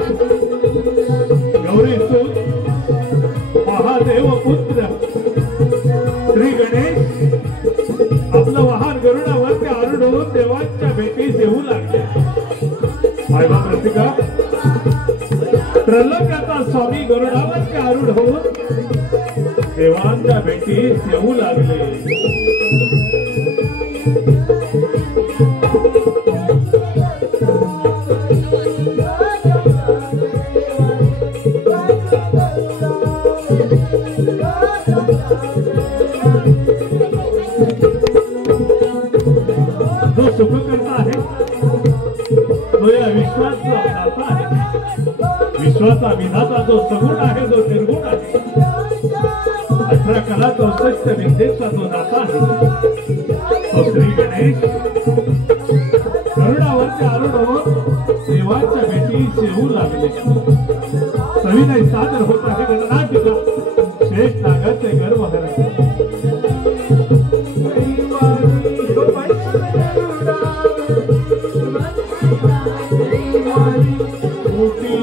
गौरीसूत महादेव पुत्र श्री गणेश आपलं वाहन गरुडावरती आरूढ देवांच्या भेटीस येऊ लागले. मायबाप रसिका, त्रैलोक्याचा स्वामी गरुडावरती आरूढ होऊन देवांच्या भेटीस येऊ लागले. जो सुख करता है तो या विश्वाचा दाता आहे. विश्वाचा विधाता जो सगुण आहे, जो निर्गुण आहे, 18 कला 64 विद्येचा जो दाता आहे, तो श्री गणेश गरुडावरती आरूढ होऊन देवाच्या भेटीस येऊ लागले. सविनय सादर होत आहे गणनाटिका शेष नागाचे गर्वहरण. मोठी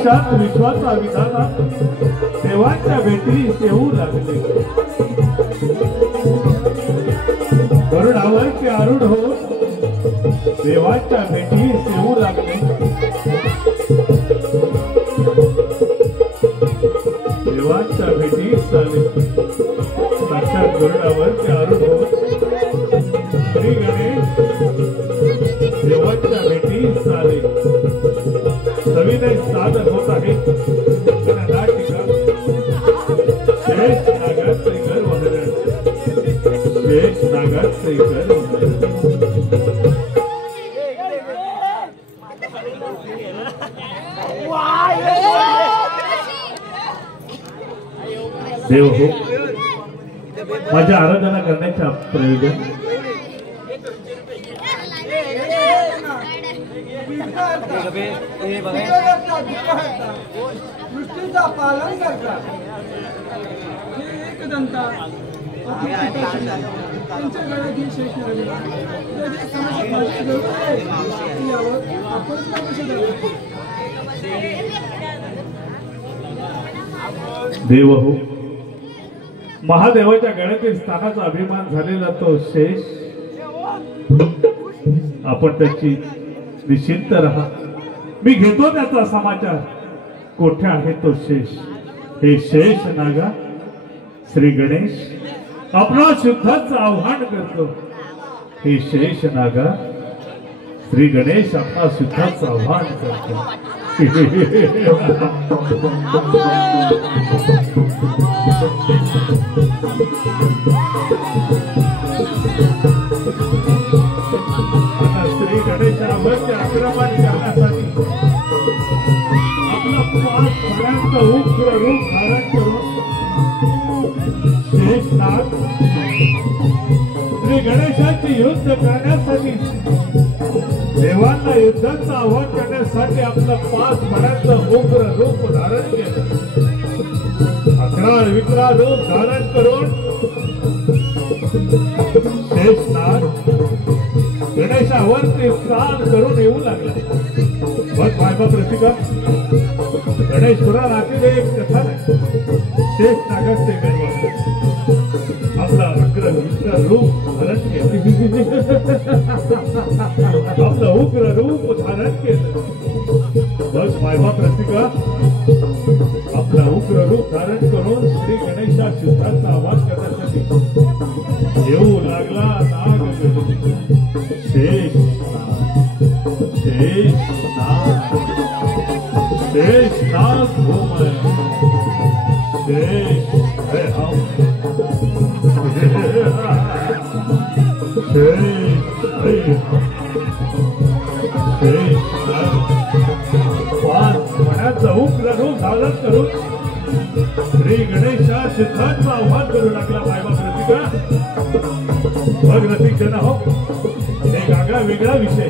साक्षात विश्वाचा विधाता देवांच्या भेटीस येऊ लागले. गरुडावर की आरूढ हो देवांच्या भेटीस येऊ लागले. देवांच्या भेटीस आले. साक्षात गरुडावर की आरूढ हो श्री गणेश देवांच्या भेटीस आले. सविनय सादर होत आहे नाटिका शेष नागाचे घर वहरण. शेष नागाचे घर वहरण. देव हो माझ्या आराधना करण्याच्या प्रयोजन दृष्टीचा पालन करता एकदंता त्यांच्या गळ्यात ही शेष नाही. यावर आपण देव हो महादेवाच्या गळ्यातील स्थानाचा अभिमान झालेला तो शेष आपण त्याची निश्चिंत राहा. मी घेतो त्याचा समाचार. कोठे आहे तो शेष? हे शेष नागा श्री गणेश आपला शुद्धाचं आव्हान करतो. हे शेष नागा श्री गणेश आपला शुद्धाचं आव्हान करतो. श्री गणेशावरचे आक्रमण करण्यासाठी आपला 5 फणांचं उग्र रूप धारण करून शेषनाग श्री गणेशाचे युद्ध करण्यासाठी देवांना युद्धाचं आव्हान करण्यासाठी आपलं 5 फणांचं उग्र रूप धारण केलं. अकराळ विकराळ रूप धारण करून शेषनाग गणेशावरती स्नान करून येऊ लागला. बघ मायबा प्रतिका गणेश पुराणातील एक कथा नाही. शेष नागाचे गर्व आपला उग्र रूप धारण केलं. आपलं उग्र रूप धारण केलं. बघ मायबा प्रतिका आपला उग्र रूप धारण करून श्री गणेशा शुद्धाचं आवाहन करण्यासाठी येऊ लागला. नाग शेष नाग घूमय शेष है हम पाण्याचं उग्र रूप धारण करून श्री गणेशा शुद्धाचं आव्हान करू लागला. मायबा प्रतिका बघ रसिक जन हो एक आगळा वेगळा विषय.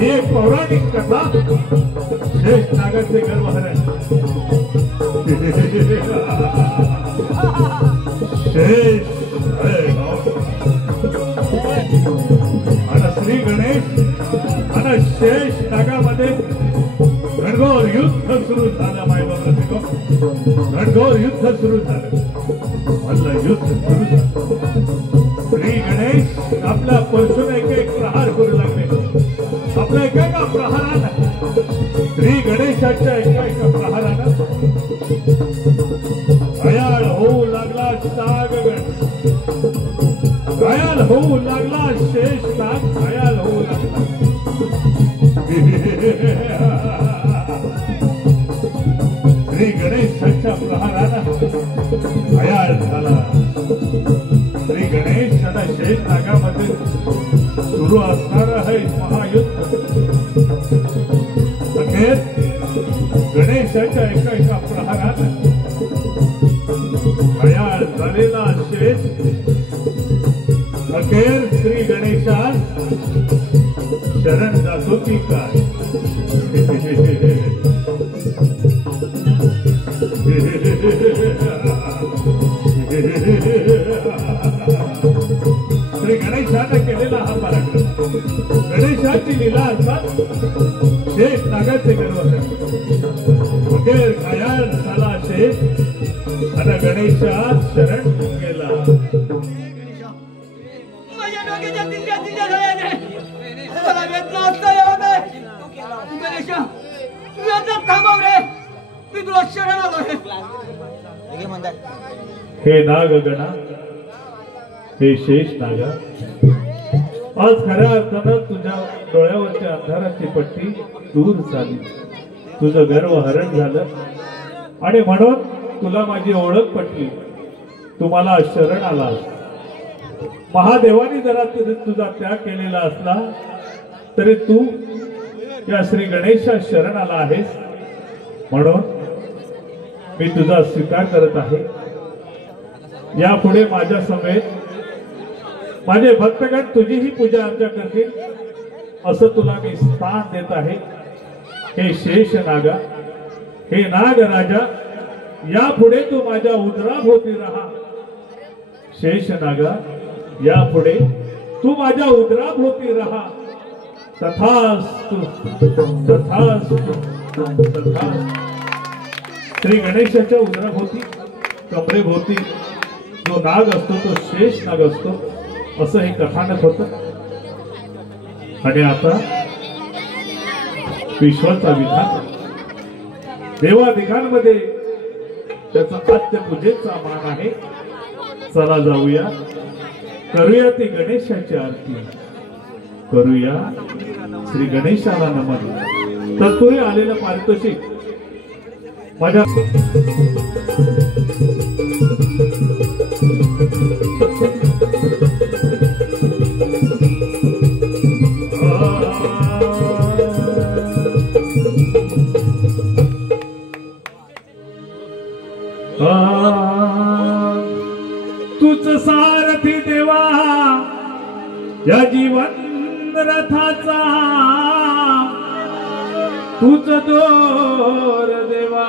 ही एक पौराणिक कथा शेष नागाचे गर्वहरण. शेष आणि श्री गणेश आणि शेष नागामध्ये रणघोर युद्ध सुरू झालं. मायबा प्रतिको रणघोर युद्ध सुरू झालं. म्हणलं युद्ध सुरू झालं. श्री गणेश आपल्या परशुने एक प्रहार करू लागले. आपल्या एका प्रहारानं श्री गणेशाच्या एका प्रहारानं घायाळ होऊ लागला नागगण. घायाळ होऊ लागला शेषनाग. घायाळ होऊ लागला. श्री गणेशाच्या प्रहारानं घायाळ झाला. श्री गणेश आणि शेष नागामध्ये सुरू असणार आहे महायुद्ध. अखेर गणेशाच्या एका प्रहारानं घायाळ झालेला शेष अखेर श्री गणेशास शरण जातो की काय? श्री गणेशाने केलेला हा पराक्रम. गणेशाची लीला असतात शेष नागाचे गर्व. झाला शेष आणि गणेशात शरण गेला. माझ्या डोक्याच्या तिंड्या झाल्याने मला वेदना असता येऊ नये. गणेशा वेदना थांबव रे, मी तुला शरण आलोय. हे नाग गणा, हे शेष नागा, आज खऱ्या अर्थानं तुझ्या डोळ्यावरच्या अंधाराची पट्टी दूर झाली, तुझं गर्व हरण झालं आणि म्हणून तुला माझी ओळख पटली, तू मला शरण आलास. महादेवाने जरा तुझा त्याग केलेला असला तरी तू या श्री गणेशा शरण आला आहेस, म्हणून मी तुझा स्वीकार करत आहे. यापुढे माझ्या समेत माझे भक्तगण तुझीही पूजा अर्चा करतील असं तुला मी स्थान देत आहे. हे शेष नागा, हे नाग राजा, यापुढे तू माझ्या उदराभोवती राहा. शेष नागा, यापुढे तू माझ्या उदराभोवती राहा. तथास्तु तथास्तु तथास्तु. श्री गणेशाच्या उदराभोवती कमरेभोवती जो नाग असतो तो शेष नाग असतो असं हे कथानक होतं. आणि आता विश्वाचा विधान देवाधिकांमध्ये त्याचा आद्य पूजेचा मान आहे. चला जाऊया, करूया ती गणेशाची आरती, करूया श्री गणेशाला नमन. तत्पूर्वी आलेलं पारितोषिक माझ्या तुझ सारथी देवा या जीवन रथाचा, तुझ दोर देवा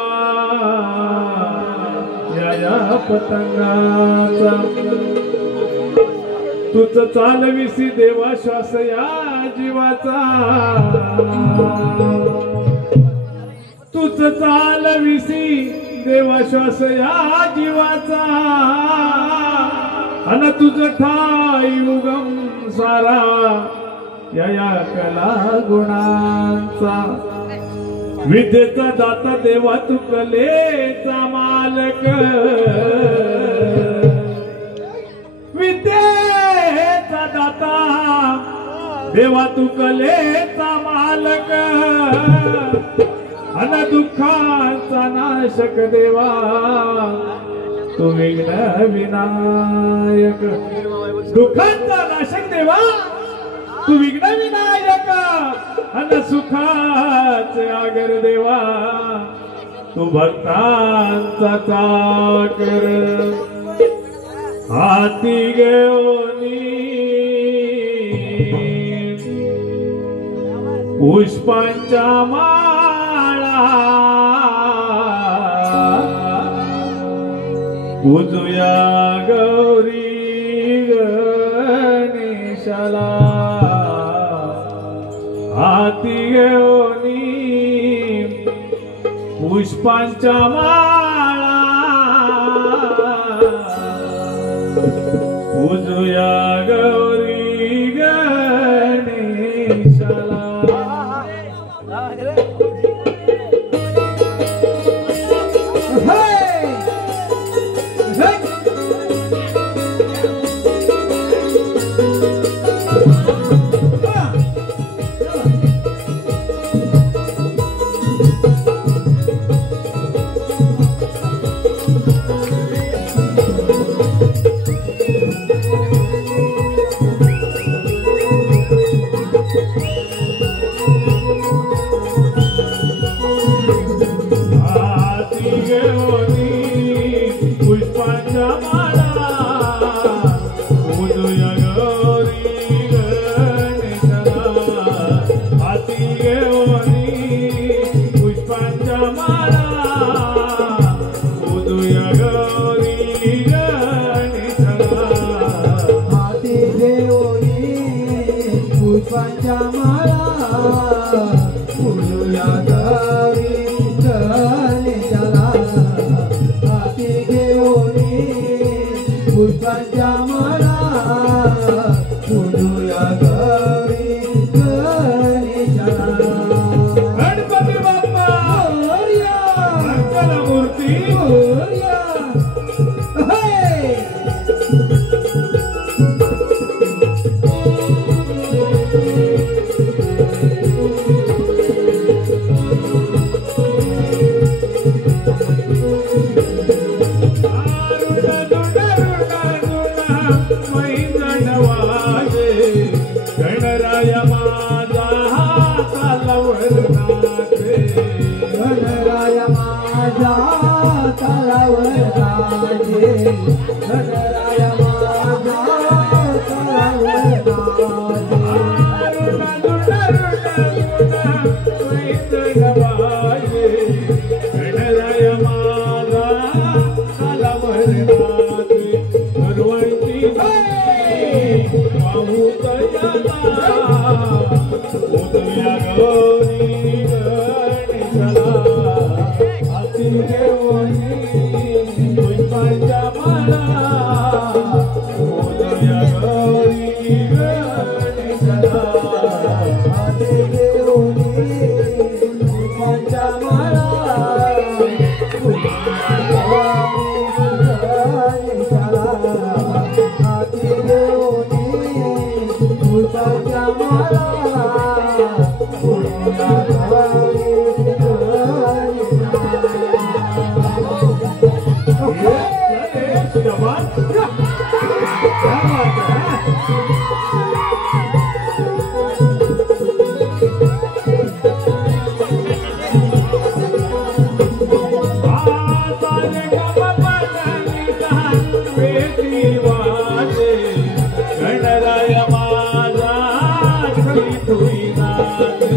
या पतंगाचा, तुझ चालविसी देवा श्वास या जीवाचा, तुझ चालविसी देवा श्वास या जीवाचा, अन तुझ ठाई उगम सारा या कला गुणांचा. विद्येचा दाता देवा तू कलेचा मालक, विद्येचा दाता देवा तू कलेचा मालक, अन दुःखाचा नाशक देवा तू विघ्न विनायक. दुःखाचा नाशक देवा तू विघ्न विनायक, अन सुखाचे आगर देवा तू भक्तांचा चाकर. हाती घेऊनी पुष्पांच्या माळा, पूजुया गौरी गणेशाला. हाती घेऊनी पुष्पांच्या माळा, पूजुया गौरी गणेशाला. मूर्ती मोरया. हे! गणराया माझा तलावर नाचे गणराया माझा तलावर नाचे. गणराया माझा तलावर नाचे. गणराया माझा तलावर नाचे. भरवंती पाहू उदया गौरी गणेशला हाती देवणी पुष्पांच्या माळा. उदया गौरी गणेशला हाती देऊनी पुष्पांच्या माळा. हाती देऊनी पुष्पांच्या माळा. गणराया माझा तुई नाचे.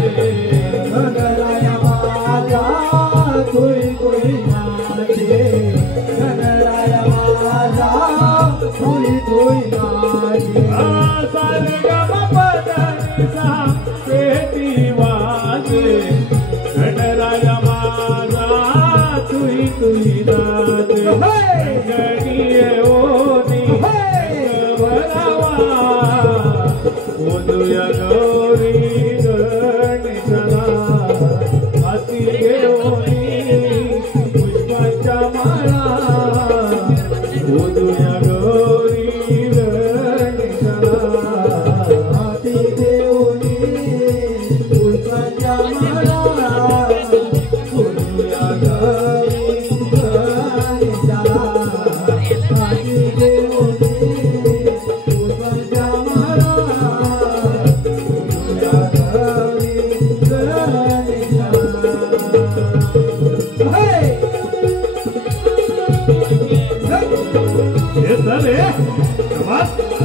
गणराया माझा तुई तुई नाचे. गणराया माझा तुई तुई नाचे. सारे गमपदनिसा पेटी वाजे. गणराया माझा तुई तुई नाचे. गणीये ओनी भरावा. उदया गौरी गणेशला हाती देवणी पुष्पांच्या माळा. उदया गौरी गणेशला हाती देऊनी पुष्पांच्या माळा. उदया गौरी गणेशाला हाती देऊनी पुष्पांच्या माळा. उदया गौरी गणेशाला. हे! हे झाले नमस्कार.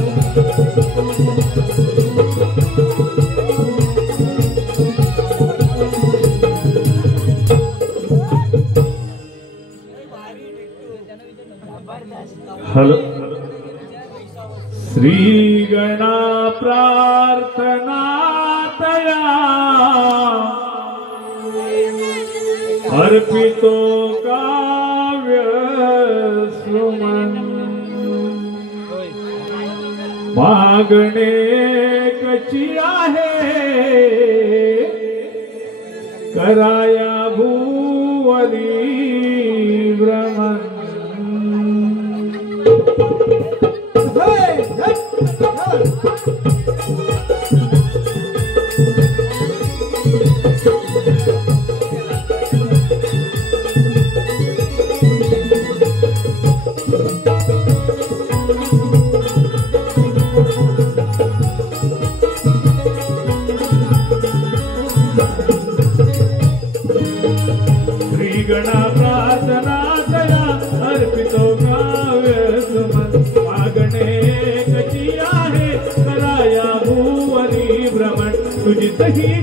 हॅलो. श्री गणा प्रार्थना तया अर्पितो काव्य सुमन. मागणे कची आहे कराया भूवरी भ्रमण. गणा प्रार्थना दया अर्पितो काव्य सुमन. मागणे कची आहे कराया भूवरी भ्रमण. तुझी तही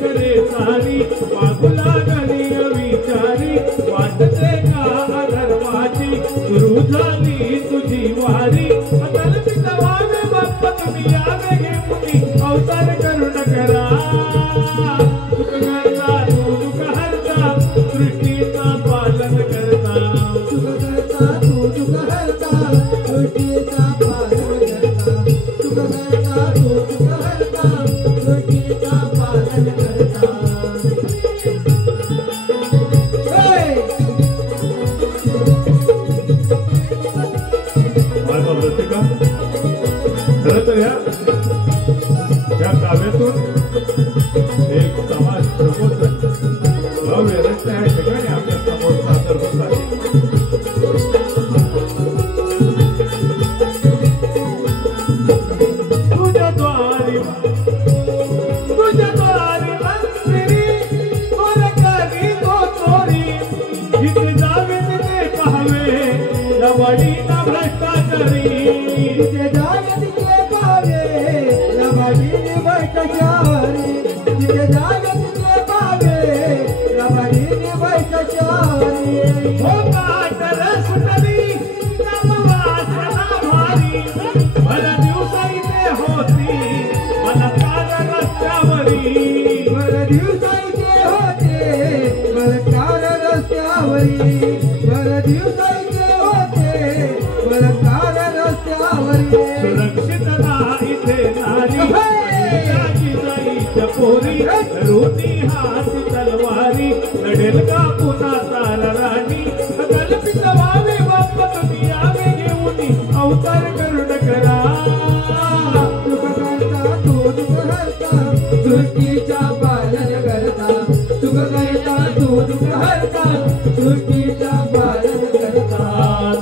करे सारी मागू लागली अविचारी. वाटते का अधर्माची सुरू झाली तुझी वारी. अतल पितवावे बाप्पा तुम्ही यावे घे मुनी अवतार करुण करा. सुख करता तू दुःख हरता सृष्टीचा पालन करता. सुख करता तू सुख हरता सृष्टीचा पालन करता. सुख करता तू सुख हरता सृष्टीचा पालन करता. खरं तर या काव्यातून एक समाज प्रबोधन भव्य रचना या ठिकाणी आपल्या समोर सादर होत आहे. तुझ्या द्वारी मंदिरी गोरखी तो चोरी जिथे जावे तिथे पाहावे लबाडी ना भ्रष्टाचारी तिथे जावे तिथे पाहावे लबाडी नि भ्रष्टाचारी तिथे जावे तिथे पाहावे लबाडी नि भ्रष्टाचारी हो काट रसटली नामवासना भारी मला दिवसा इथे होती बलात्कार रस्त्यावरी मला दिवसा इथे होते बलात्कार रस्त्यावरी मला दिवसा इथे होते बलात्कार रस्त्यावरी सुरक्षित ना इथे नारी जागी जाईच्या पोरी रोटी हात तलवारी लढेल का पुन्हा तारा राणी कल्पित व्हावे बाप तुम्ही आम्ही घेऊन अवतार करुण करा सुख करता तू दुःख हरता सृष्टीच्या पालन करता सुख करता तू दुःख हरता सृष्टीच्या पालन करता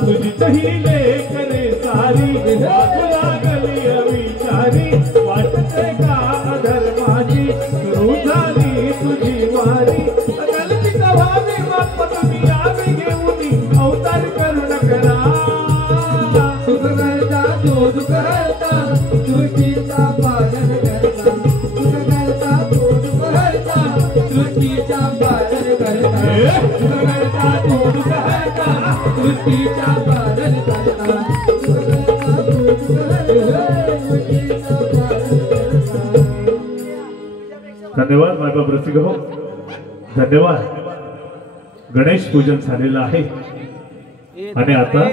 तुझीच ही लेखने सारी वाटू लागली अविचारी वाटते का अधर्माची सुरू झाली तुझी वारी कल्पित व्हावे बाप तुम्ही आम्ही घेऊन अवतार करुण करा सुख करता तू दुःख हरता सृष्टीचा पालन करता सुख करता तू दुःख हरता सृष्टीचा पालन करता सुख करता तू दुःख हरता सृष्टीचा पालन करता सुख करता तू दुःख हरता सृष्टीचा पालन करता. धन्यवाद मायबाप रसिक हो, धन्यवाद. गणेश पूजन झालेलं आहे आणि आता